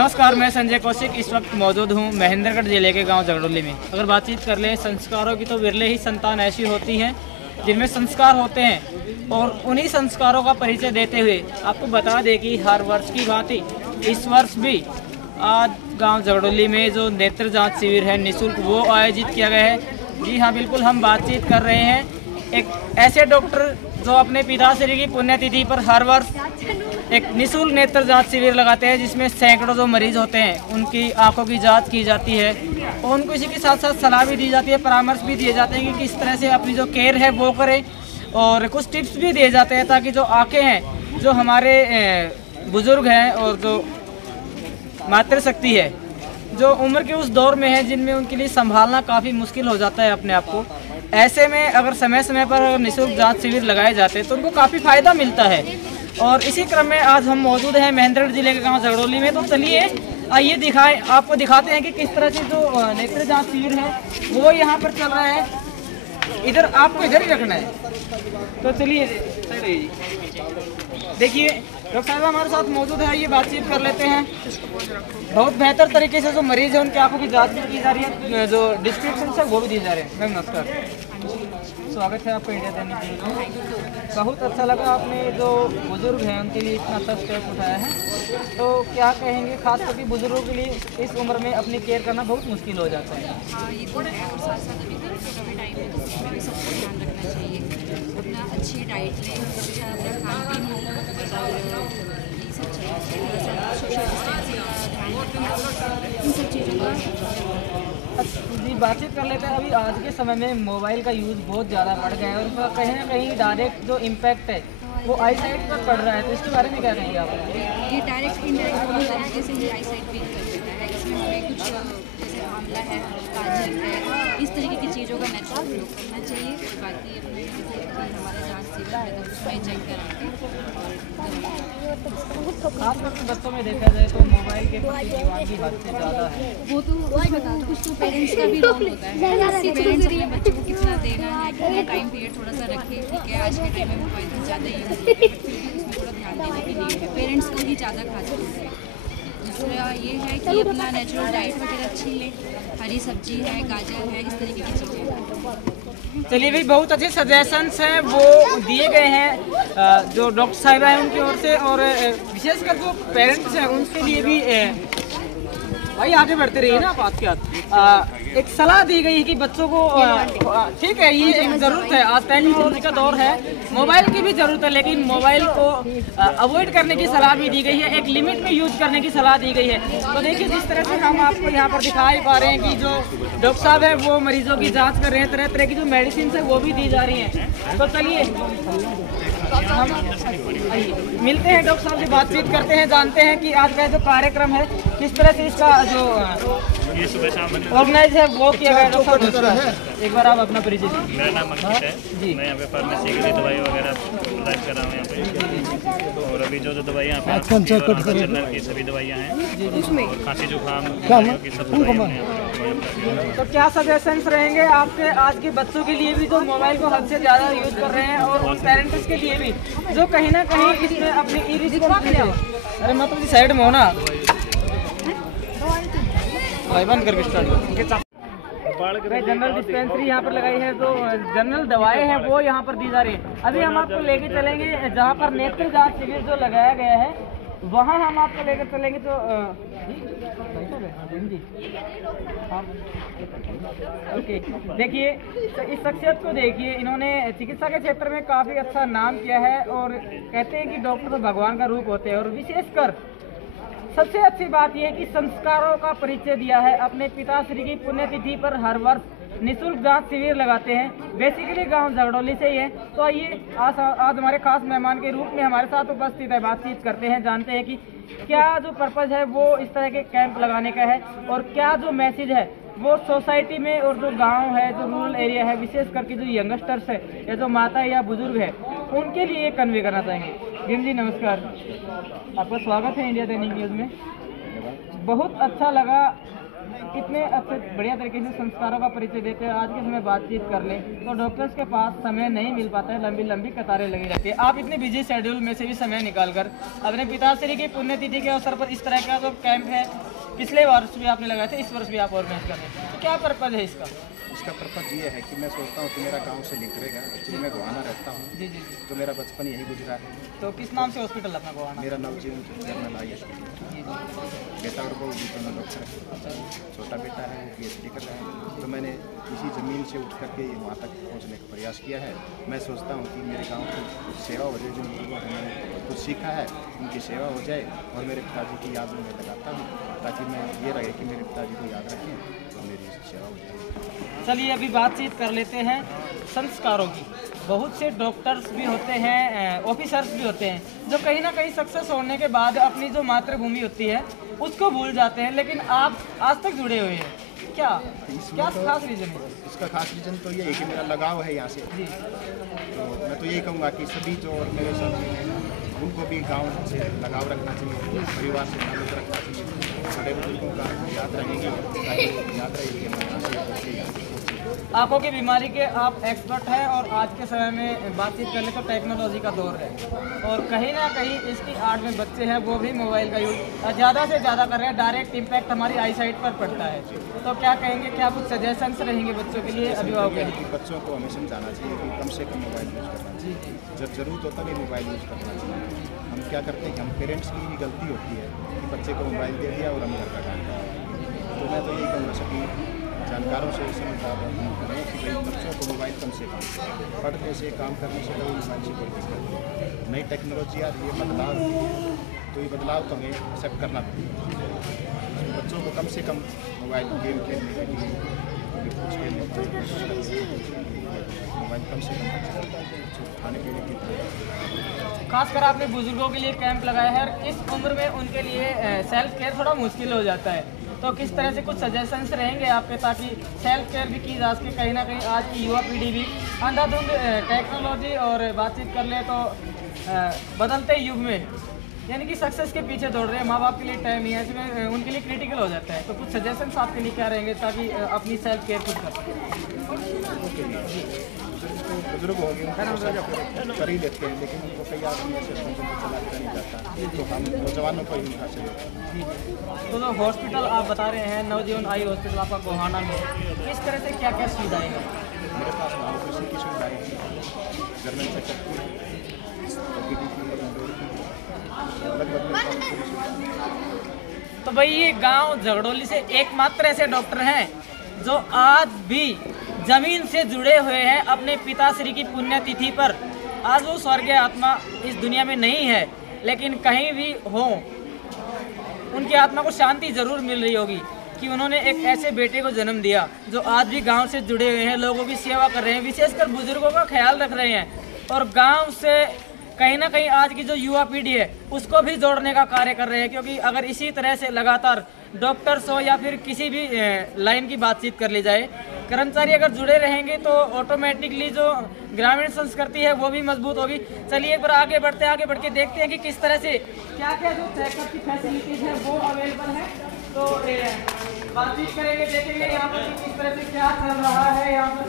नमस्कार, मैं संजय कौशिक इस वक्त मौजूद हूँ महेंद्रगढ़ जिले के गांव झगड़ोली में। अगर बातचीत कर लें संस्कारों की तो विरले ही संतान ऐसी होती हैं जिनमें संस्कार होते हैं, और उन्हीं संस्कारों का परिचय देते हुए आपको बता दें कि हर वर्ष की भांति इस वर्ष भी आज गांव झगड़ोली में जो नेत्र जांच शिविर है निःशुल्क, वो आयोजित किया गया है। जी हाँ, बिल्कुल हम बातचीत कर रहे हैं एक ऐसे डॉक्टर जो अपने पिताश्री की पुण्यतिथि पर हर वर्ष एक निःशुल्क नेत्र जांच शिविर लगाते हैं, जिसमें सैकड़ों जो मरीज होते हैं उनकी आंखों की जांच की जाती है और उनको इसी के साथ साथ सलाह भी दी जाती है, परामर्श भी दिए जाते हैं कि किस तरह से अपनी जो केयर है वो करें, और कुछ टिप्स भी दिए जाते हैं ताकि जो आंखें हैं, जो हमारे बुजुर्ग हैं और जो मातृशक्ति है, जो उम्र के उस दौर में है जिनमें उनके लिए संभालना काफ़ी मुश्किल हो जाता है अपने आप को, ऐसे में अगर समय समय पर निःशुल्क जांच शिविर लगाए जाते हैं तो उनको काफ़ी फ़ायदा मिलता है। और इसी क्रम में आज हम मौजूद हैं महेंद्रगढ़ जिले के गांव झगड़ोली में। तो चलिए आइए आपको दिखाते हैं कि किस तरह से जो नेत्र जांच शिविर है वो यहाँ पर चल रहा है। इधर आपको इधर ही रखना है, तो चलिए देखिए डॉक्टर साहब हमारे साथ मौजूद है, ये बातचीत कर लेते हैं। बहुत बेहतर तरीके से जो मरीज है उनकी आंखों की जांच भी की जा रही है, जो डिस्क्रिप्शन है वो भी दिए जा रहे हैं। मैम नमस्कार, स्वागत है आपका इंडिया दैनिक न्यूज़ में। बहुत अच्छा लगा आपने जो बुजुर्ग हैं उनके लिए इतना अच्छा स्टेप उठाया है, तो क्या कहेंगे, खास करके बुजुर्गों के लिए इस उम्र में अपनी केयर करना बहुत मुश्किल हो जाता है। हाँ, ये तो है, और साथ साथ अभी कोरोना टाइम है तो उसमें भी सबको ध्यान रखना चाहिए, अपना अच्छी डाइट लें, अच्छा अपना खान पीन हो और ये सब चाहिए, थोड़ा सा सोशल डिस्टेंसिंग का ध्यान रखें, इन सब चीज़ों का। जी बातचीत कर लेते हैं। अभी आज के समय में मोबाइल का यूज़ बहुत ज़्यादा बढ़ गया है और उसका कहीं ना कहीं डायरेक्ट जो इम्पैक्ट है वो आई साइट पर पड़ रहा है, तो इसके बारे में क्या कहेंगे आप? ये डायरेक्ट इनडायरेक्ट दोनों तरीके से ये आई साइट वीक कर देता है। इसमें हमें कुछ जैसे आंवला है, गाजर है, इस तरीके की चीज़ों का नेचुरल उपयोग करना चाहिए। बाकी अपने हमारा जांच शिविर है तो उसमें चेक कराएंगे। खास करके बच्चों में देखा जाए तो मोबाइल के प्रति दीवानगी हद से ज़्यादा है। वो तो कुछ तो पेरेंट्स का भी रोल होता है कि पेरेंट्स अपने बच्चों को कितना देना है, कितना टाइम पीरियड थोड़ा सा रखें। ठीक है, आज के टाइम में मोबाइल तो ज़्यादा यूज़ होता है, उसमें थोड़ा ध्यान देने की नीड है, पेरेंट्स को ही ज़्यादा खास है। दूसरा ये है कि अपना नेचुरल डाइट वगैरह अच्छी लें, हरी सब्जी है, गाजर है, इस तरीके की चीज़ें। चलिए भाई, बहुत अच्छे सजेशंस हैं वो दिए गए हैं जो डॉक्टर साहिबा हैं उनकी ओर से, और विशेषकर जो पेरेंट्स हैं उनके लिए भी भाई आगे बढ़ते रहिए ना। बात क्या एक सलाह दी गई है कि बच्चों को ठीक है, ये एक ज़रूरत है, आज टेक्नोलॉजी का दौर है, मोबाइल की भी ज़रूरत है, लेकिन मोबाइल को अवॉइड करने की सलाह भी दी गई है, एक लिमिट में यूज करने की सलाह दी गई है। तो देखिए जिस तरह से हम आपको यहाँ पर दिखा ही पा रहे हैं कि जो डॉक्टर साहब है वो मरीजों की जाँच कर रहे हैं, तरह तरह की जो मेडिसिन है वो भी दी जा रही हैं। तो चलिए हम मिलते हैं डॉक्टर साहब से, बातचीत करते हैं, जानते हैं कि आज का जो कार्यक्रम है किस तरह से इसका जो ऑर्गेनाइज है वो किया गया। डॉक्टर साहब एक बार आप अपना परिचय दीजिए। मेरा नाम अंकित है जी, मैं यहाँ पे फार्मेसी के लिए दवाई वगैरह अप्लाई कर रहा हूँ यहाँ पे, और अभी जो दवाई यहाँ पे जनरल की सभी दवाइयाँ हैं, और खांसी जुकाम की सब दवाइयाँ। तो क्या सजेशंस रहेंगे आपके आज के बच्चों के लिए भी जो मोबाइल को हद से ज़्यादा यूज कर रहे हैं, और उन पेरेंट्स के लिए भी जो कहीं ना कहीं इसमें अपनी इरिस्पॉन्सिबिलिटी, अरे मतलब साइड में हो ना भाई, बंद करके स्टार्ट जनरल डिस्पेंसरी यहाँ पर लगाई है, तो जनरल दवाएं हैं वो यहाँ पर दी जा रही है। अभी हम आपको लेके चलेंगे जहाँ पर नेत्र जांच शिविर जो लगाया गया है, वहाँ हम आपको लेकर चलेंगे। तो ओके, देखिए इस शख्सियत को देखिए, इन्होंने चिकित्सा के क्षेत्र में काफ़ी अच्छा नाम किया है, और कहते हैं कि डॉक्टर तो भगवान का रूप होते हैं, और विशेषकर सबसे अच्छी बात यह है कि संस्कारों का परिचय दिया है। अपने पिताश्री की पुण्यतिथि पर हर वर्ष निःशुल्क जांच शिविर लगाते हैं, बेसिकली गांव झगड़ोली से ही है। तो आइए आज हमारे खास मेहमान के रूप में हमारे साथ उपस्थित है, बातचीत करते हैं, जानते हैं कि क्या जो पर्पज़ है वो इस तरह के कैंप लगाने का है, और क्या जो मैसेज है वो सोसाइटी में और जो गांव है, जो रूरल एरिया है, विशेष करके जो यंगस्टर्स है या जो माता या बुजुर्ग है उनके लिए कन्वे करना चाहेंगे। भीम जी नमस्कार, आपका स्वागत है इंडिया दैनिक न्यूज़ में। बहुत अच्छा लगा कितने अच्छे बढ़िया तरीके से संस्कारों का परिचय देते हैं। आज के समय बातचीत कर लें तो डॉक्टर्स के पास समय नहीं मिल पाता है, लंबी लंबी कतारें लगी रहती है। आप इतने बिजी शेड्यूल में से भी समय निकालकर अपने पिताश्री की पुण्यतिथि के अवसर पर इस तरह का जो कैंप है पिछले वर्ष भी आपने लगाए थे, इस वर्ष भी आप ऑर्गेनाइज कर रहे हैं, तो क्या पर्पज है इसका? इसका पर्पज ये है कि मैं सोचता हूँ कि मेरा गांव से लिंक रहेगा। एक्चुअली मैं गोहाना रहता हूँ। जी जी जी। तो मेरा बचपन यही गुजरा है। तो किस नाम से हॉस्पिटल अपना गोहाना? मेरा नवजीवन जनरल IS बेटा और बहू दोनों में डॉक्टर है। छोटा बेटा है, वो PhD कर रहा है। तो मैंने इसी ज़मीन से उठ करके वहाँ तक पहुँचने का प्रयास किया है। मैं सोचता हूँ कि मेरे गाँव की कुछ सेवा हो जाए, जो मैंने कुछ सीखा है उनकी सेवा हो जाए, और मेरे पिताजी की याद में मैं लगाता हूँ, ताकि मैं ये रहे कि मेरे पिताजी को याद रखें तो मेरी सेवा हो जाए। चलिए अभी बातचीत कर लेते हैं संस्कारों की। बहुत से डॉक्टर्स भी होते हैं, ऑफिसर्स भी होते हैं, जो कहीं ना कहीं सक्सेस होने के बाद अपनी जो मातृभूमि होती है उसको भूल जाते हैं, लेकिन आप आज तक जुड़े हुए हैं। क्या खास रीज़न है? इसका खास रीज़न तो ये है कि मेरा लगाव है यहाँ से। जी। तो मैं तो यही कहूँगा कि सभी जो और मेरे साथ हैं उनको भी गांव से लगाव रखना चाहिए, परिवार से ताल्लुक़ रखना चाहिए, बड़े बुजुर्गों का याद रखेंगे, ताकि याद रहेगी हम यहाँ से। आँखों की बीमारी के आप एक्सपर्ट हैं, और आज के समय में बातचीत कर ले तो टेक्नोलॉजी का दौर है, और कहीं ना कहीं इसकी आड़ में बच्चे हैं वो भी मोबाइल का यूज ज़्यादा से ज़्यादा कर रहे हैं। डायरेक्ट इम्पैक्ट हमारी आई साइट पर पड़ता है। तो क्या कहेंगे, क्या कुछ सजेशंस रहेंगे बच्चों के लिए, अभिभावक के लिए? बच्चों को हमें समझाना चाहिए कि कम से कम मोबाइल यूज़ करना चाहिए। जब ज़रूरत हो तभी मोबाइल यूज़ करना चाहिए। हम क्या करते हैं कि हम पेरेंट्स की ही गलती होती है कि बच्चे को मोबाइल दे दिया और हम घर का काम करें। तो मैं तो यही कहूँगा सभी जानकारों से समझदार करें कि भाई बच्चों को मोबाइल कम से कम, पढ़ने से काम करने से कभी मोबाइल से कोई दिक्कत नहीं। नई टेक्नोलॉजी आ रही है, बदलाव, तो ये बदलाव तो हमें एक्सेप्ट करना पड़ेगा। बच्चों को कम से कम मोबाइल गेम खेलने के लिए मोबाइल कम से कम खाने पीने की। खासकर आपने बुजुर्गों के लिए कैंप लगाया है, और इस उम्र में उनके लिए सेल्फ केयर थोड़ा मुश्किल हो जाता है, तो किस तरह से कुछ सजेशंस रहेंगे आपके, ताकि सेल्फ केयर भी की जा सके? कहीं ना कहीं आज की युवा पीढ़ी भी अंधाधुंध टेक्नोलॉजी और बातचीत कर ले तो बदलते युग में यानी कि सक्सेस के पीछे दौड़ रहे हैं, माँ बाप के लिए टाइम नहीं है, इसमें उनके लिए क्रिटिकल हो जाता है। तो कुछ सजेशंस आपके लिए क्या रहेंगे ताकि अपनी सेल्फ केयर खुद कर सकें? बुजुर्ग हो गए उनको कर ही लेते हैं, लेकिन उनको कई आदमी ऐसे चला नहीं जाता, तो हम नौजवानों को ही हासिल होता है। तो जो हॉस्पिटल आप बता रहे हैं नवजीवन आई हॉस्पिटल आपका गोहाना में, किस तरह से क्या क्या सुविधाएँ हैं? मेरे पास किसी की सुविधाएँ गवर्नमेंट सेक्टर तो भाई ये गांव झगड़ोली से एकमात्र ऐसे डॉक्टर हैं जो आज भी जमीन से जुड़े हुए हैं अपने पिताश्री की पुण्यतिथि पर। आज वो स्वर्गीय आत्मा इस दुनिया में नहीं है, लेकिन कहीं भी हो उनकी आत्मा को शांति जरूर मिल रही होगी कि उन्होंने एक ऐसे बेटे को जन्म दिया जो आज भी गांव से जुड़े हुए हैं, लोगों की सेवा कर रहे हैं, विशेषकर बुजुर्गों का ख्याल रख रहे हैं, और गांव से कहीं ना कहीं आज की जो युवा पीढ़ी है उसको भी जोड़ने का कार्य कर रहे हैं। क्योंकि अगर इसी तरह से लगातार डॉक्टर्स हो या फिर किसी भी लाइन की बातचीत कर ली जाए, कर्मचारी अगर जुड़े रहेंगे तो ऑटोमेटिकली जो ग्रामीण संस्कृति है वो भी मजबूत होगी। चलिए एक बार आगे बढ़ते हैं, आगे बढ़ के देखते हैं कि किस तरह से क्या क्या जो चेकअप की फैसिलिटीज है वो अवेलेबल है। तो बातचीत करेंगे, देखेंगे यहाँ पर किस तरह से क्या चल रहा है, यहाँ पर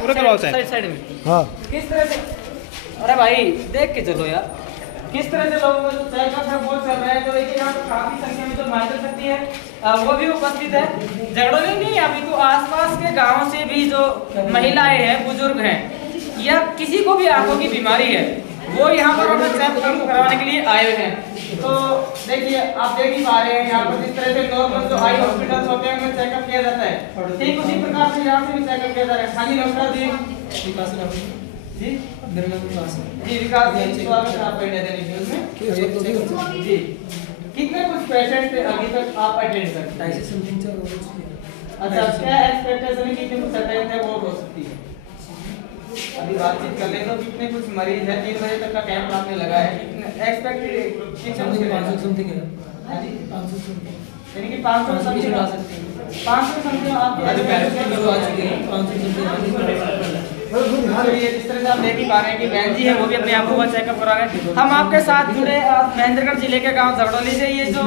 पूरा साइड में किस तरह से। अरे भाई देख के चलो यार, किस तरह से लोगों को चेकअप है वो चल रहा है। तो देखिए यहाँ पर काफी संख्या में जो महिला शक्ति है वो भी उपस्थित है। झगड़ोली नहीं, अभी तो आसपास के गांव से भी जो महिलाएं हैं, बुजुर्ग हैं, या किसी को भी आंखों की बीमारी है वो यहाँ पर अपना चेकअप करवाने के लिए आए हुए हैं। तो देखिए आप देख ही पा रहे हैं यहाँ पर जिस तरह से नॉर्मल जो आई हॉस्पिटल होते हैं उनमें चेकअप किया जाता है, ठीक उसी प्रकार से यहाँ से भी चेकअप किया जा रहा है। हाँ जी नमस्कार जी। जी मेरा नाम विकास है। जी विकास जी, स्वागत है आपका इंडिया दैनिक न्यूज़ में। जी कितने कुछ पेशेंट अभी तक आप अटेंड करते हैं? 250 समथिंग। अच्छा, क्या एक्सपेक्टेशन है कितने कुछ अटेंड है वो हो सकती है? अभी बातचीत कर ले तो कितने कुछ मरीज है? 3 बजे तक का कैंप आपने लगाया है, एक्सपेक्टेड कितने 500 समथिंग है? हां जी 500 समथिंग, यानी कि 500 समथिंग आ सकते हैं। 500 समथिंग आपके आज पैरेंट्स की आ चुकी है। 500 समथिंग ये जिस तरह से आप देख ही पा रहे हैं कि बहन जी है वो भी अपने आंखों का चेकअप करा रहे हैं। हम आपके साथ जुड़े महेंद्रगढ़ जिले के गांव झगड़ोली से। ये जो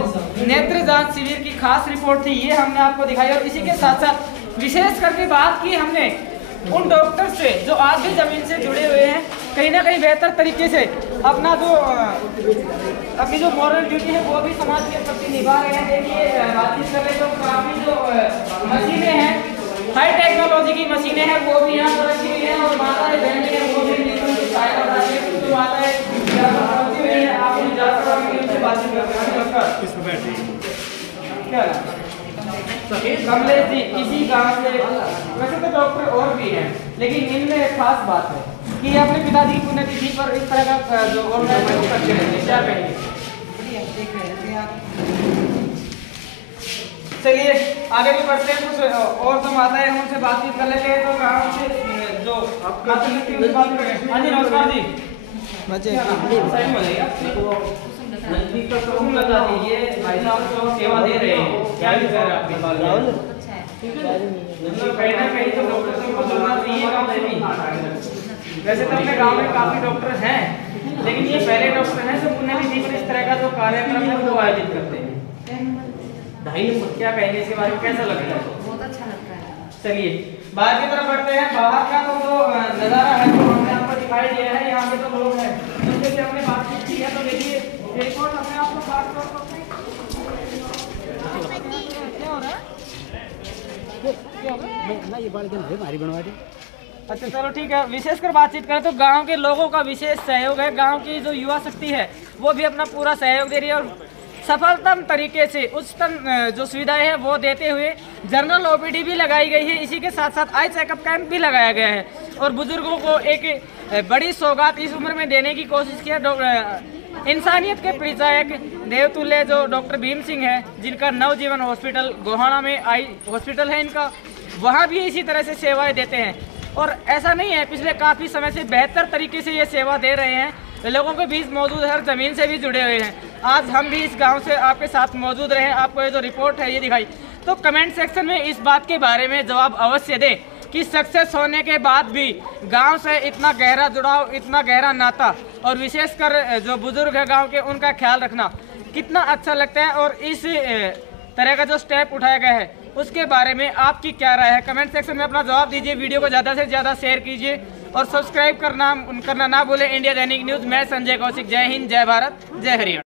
नेत्र जांच शिविर की खास रिपोर्ट थी ये हमने आपको दिखाई, और इसी के साथ साथ विशेष करके बात की हमने उन डॉक्टर से जो आज भी जमीन से जुड़े हुए हैं, कहीं ना कहीं बेहतर तरीके से अपनी जो मॉरल ड्यूटी है वो भी समाज के प्रति निभा रहे हैं। देखिए बातचीत करें तो काफी जो मशीनें हैं, हाई टेक्नोलॉजी की मशीनें हैं वो भी यहाँ पर रखी हुई है, और माताएं बहनें हैं वो भी सहायता कर रही है। तो माताएं पहुंची हुई है, आप उनसे बातचीत करते हैं। क्या कमलेश जी इसी गांव से, वैसे तो डॉक्टर और भी हैं, लेकिन इनमें एक खास बात है कि अपने पिताजी की पुण्यतिथि पर इस तरह का जो ऑर्गेनाइज करते रहते हैं, क्या कहेंगे? चलिए आगे भी बढ़ते हैं, कुछ और जो माता है उनसे बातचीत कर लेते हैं। तो गाँव से जो आपका हाँ जी नमस्कार जी, ये भाई साहब जो सेवा दे रहे हैं क्या विचार है आपके? कहीं ना कहीं तो डॉक्टर को जुड़ना चाहिए गाँव से भी। वैसे तो अपने गाँव में काफी डॉक्टर हैं, लेकिन ये पहले डॉक्टर हैं जो पुण्यतिथि पर इस तरह का जो कार्यक्रम है वो आयोजित करते हैं। क्या कहेंगे इसके बारे में, कैसा लग रहा है? बहुत अच्छा लगता है। चलिए बाहर की तरफ बढ़ते हैं। बाहर का तो जो नज़ारा है जो हमने आपको दिखाई दिया है, यहाँ पे तो लोग हैं उनसे भी हमने बातचीत की है। तो देखिए एक और अपने आप को बात क्या हो रहा है? अच्छा चलो ठीक है, विशेषकर बातचीत करें तो गांव के लोगों का विशेष सहयोग है। गांव की जो युवा शक्ति है वो भी अपना पूरा सहयोग दे रही है, और सफलतम तरीके से उच्चतम जो सुविधाएं है वो देते हुए जनरल ओपीडी भी लगाई गई है। इसी के साथ साथ आई चेकअप कैंप भी लगाया गया है, और बुजुर्गों को एक बड़ी सौगात इस उम्र में देने की कोशिश की है। इंसानियत के परिचायक देवतुल्य जो डॉक्टर भीम सिंह है, जिनका नवजीवन हॉस्पिटल गोहाना में आई हॉस्पिटल है इनका, वहाँ भी इसी तरह से सेवाएं देते हैं। और ऐसा नहीं है, पिछले काफ़ी समय से बेहतर तरीके से ये सेवा दे रहे हैं, लोगों के बीच मौजूद हर ज़मीन से भी जुड़े हुए हैं। आज हम भी इस गांव से आपके साथ मौजूद रहे, आपको ये जो रिपोर्ट है ये दिखाई। तो कमेंट सेक्शन में इस बात के बारे में जवाब अवश्य दें कि सक्सेस होने के बाद भी गांव से इतना गहरा जुड़ाव, इतना गहरा नाता, और विशेषकर जो बुजुर्ग है गांव के उनका ख्याल रखना कितना अच्छा लगता है। और इस तरह का जो स्टेप उठाया गया है उसके बारे में आपकी क्या राय है? कमेंट सेक्शन में अपना जवाब दीजिए। वीडियो को ज़्यादा से ज़्यादा शेयर कीजिए और सब्सक्राइब करना ना भूलें इंडिया दैनिक न्यूज़। मैं संजय कौशिक, जय हिंद, जय भारत, जय हरियाणा।